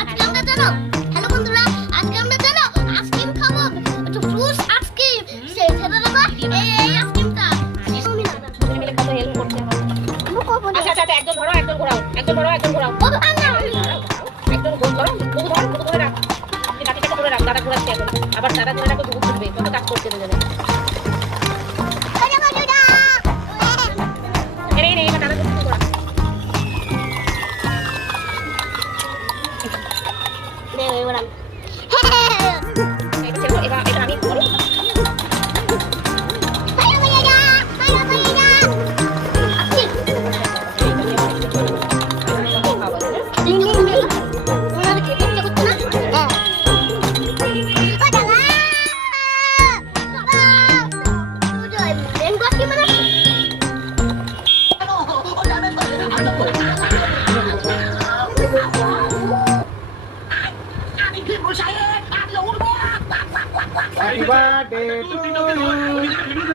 আজকে আমরা জানো, হ্যালো বন্ধুরা, আজকে আমরা জানো আইসক্রিম খাবো, একটু ফ্রুটস আইসক্রিম। সেই ছেলে বাবা এই আইসক্রিমটা তুমি না তুমি মিলে কত হেল্প করছে আমার। আমি করবো না। আচ্ছা আচ্ছা আচ্ছা, একজন ধরো একজন ঘোরাও, একজন ধরো একজন ঘোরাও, বাবা না একজন গোল ধরো, বুবু ধর, বুবু ধরে রাখ, এই বাকিটাকে ধরে রাখ, দাদা ঘোরাচ্ছে এখন, আবার দাদা ধরে রাখো, বুবু ঘুরবে, কত কাজ করছে দুজনে। এই রে এবার দাদা ঘুরতে ঘোরা। নে এবার আমি এটা ছেড়ে দাও, এবার আমি ধরো। Happy birthday to you.